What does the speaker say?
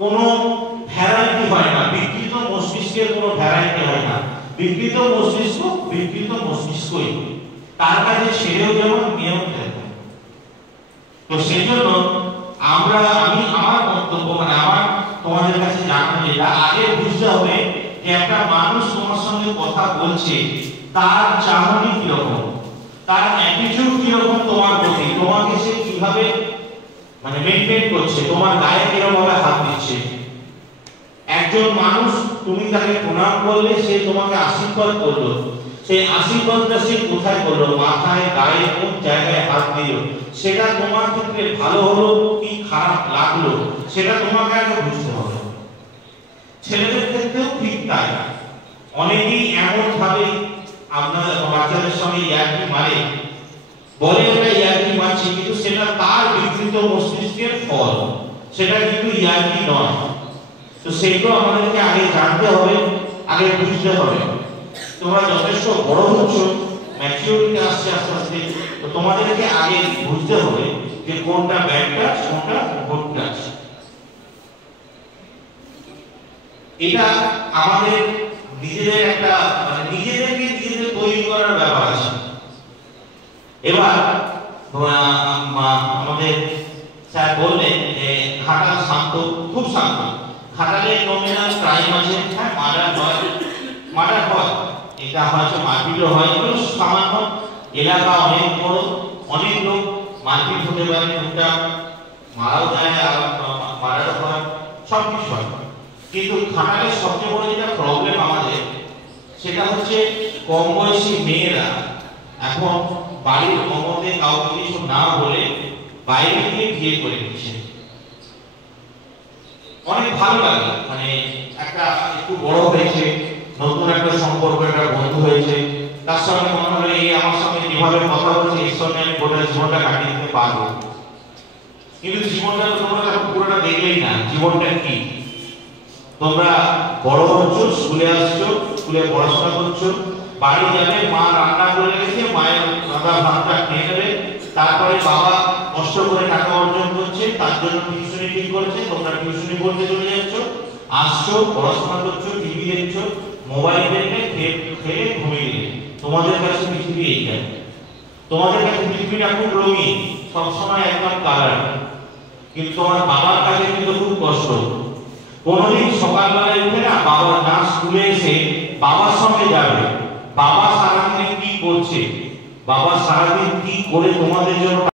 কোনো ভ্যারাইটি হয় না, বিকৃত মস্তিষ্কের কোনো ভ্যারাইটি হয় না। বিকৃত মস্তিষ্ক বিকৃত মস্তিষ্কই, তার কাছে ছেলেও যেমন মেয়েও তেমন। তো সেই জন্য আমি আমার বক্তব্য আমার তোমাদের কাছে জানানো যেটা আগে বুঝতে হবে যে একটা মানুষ তোমার সঙ্গে কথা বলছে, তার চাহনি কিরকম, তার অ্যাটিটিউড কিরকম তোমার প্রতি, তোমাকে সে কিভাবে মেইনটেইন করছে, তোমার গায়ে কিরকম ভাবে হাত দিচ্ছে। একজন মানুষ তুমি তাকে প্রণাম করলে সে তোমাকে আশীর্বাদ করলো, সেই আশীর্বাদটা সে কোথায় করলো, মাথায়, গায়ে, কোন জায়গায় হাত দিল, সেটা তোমার ক্ষেত্রে ভালো হলো কি খারাপ লাগলো সেটা তোমাকে আগে বুঝতে হবে। ছেলেদের ক্ষেত্রেও ঠিক তাই। অনেকেই এমন ভাবে আপনার বাচ্চাদের সঙ্গে ইয়ার্কি মারে, বলে ওরা ইয়ার্কি মারছে, কিন্তু সেটা তার বিকৃত মস্তিষ্কের ফল, সেটা কিন্তু ইয়ার্কি নয়। তো সেগুলো আমাদেরকে আগে জানতে হবে, আগে বুঝতে হবে। তোমরা যথেষ্ট বড় হচ্ছ, ম্যাচিউরিটি আসছে আস্তে আস্তে, তো তোমাদেরকে আগে বুঝতে হবে যে কোনটা ব্যাড টাচ, কোনটা গুড টাচ। এটা আমাদের নিজেদের একটা নিজেদেরকে নিজেদের তৈরি করার ব্যাপার আছে। এবার আমাদের স্যার বললেন যে ঘাটাল শান্ত, খুব শান্ত। ঘাটালের নমিনাল ক্রাইম আছে, হ্যাঁ মার্ডার হয়, এটা হয়তো মারপিটও হয়, এগুলো সামান্য। এলাকা অনেক বড়, অনেক লোক, মারপিট হতে পারে, কোনটা মারাও যায়, আর মারাও হয়, সব কিছু হয়। কিন্তু ঘাটালের সবচেয়ে বড় যেটা প্রবলেম আমাদের, সেটা হচ্ছে কম বয়সী মেয়েরা এখন বাড়ির অমতে কাউকে কিছু না বলে বাইরে গিয়ে বিয়ে করে নিচ্ছে। অনেক ভালো লাগে, একটা একটু বড় হয়েছে, নতুন একটা সম্পর্ক, একটা বন্ধু হয়েছে, তার সঙ্গে মনে হলো এই আমার সঙ্গে যেভাবে কথা বলছে এর সঙ্গে আমি গোটা জীবনটা কাটিয়ে দিতে পারবো। কিন্তু জীবনটা তো তোমরা পুরোটা দেখলেই না, জীবনটা কি। তোমরা বড় হচ্ছ, স্কুলে আসছো, স্কুলে পড়াশোনা করছো, বাড়ি যাবে, মা রান্না করে রেখেছে, মায়ের রান্না ভাতটা খেয়ে নেবে, তারপরে বাবা কষ্ট করে টাকা অর্জন করছে, তার জন্য টিউশনি ঠিক করেছে, তোমরা টিউশনি পড়তে চলে যাচ্ছ, আসছো, পড়াশোনা করছো, টিভি দেখছো, মোবাইল দেখে খেয়ে ঘুমিয়ে গেলে। তোমাদের কাছে পৃথিবী এইটাই, তোমাদের কাছে পৃথিবীটা খুব রঙিন, সবসময় একদম কালার, কিন্তু তোমার বাবার কাছে কিন্তু খুব কষ্ট। কোনদিন সকালবেলায় উঠে না বাবা না স্কুলে এসে বাবার সঙ্গে যাবে, বাবা সারাদিনে কি করছে, বাবা সারাদিন কি করে তোমাদের জন্য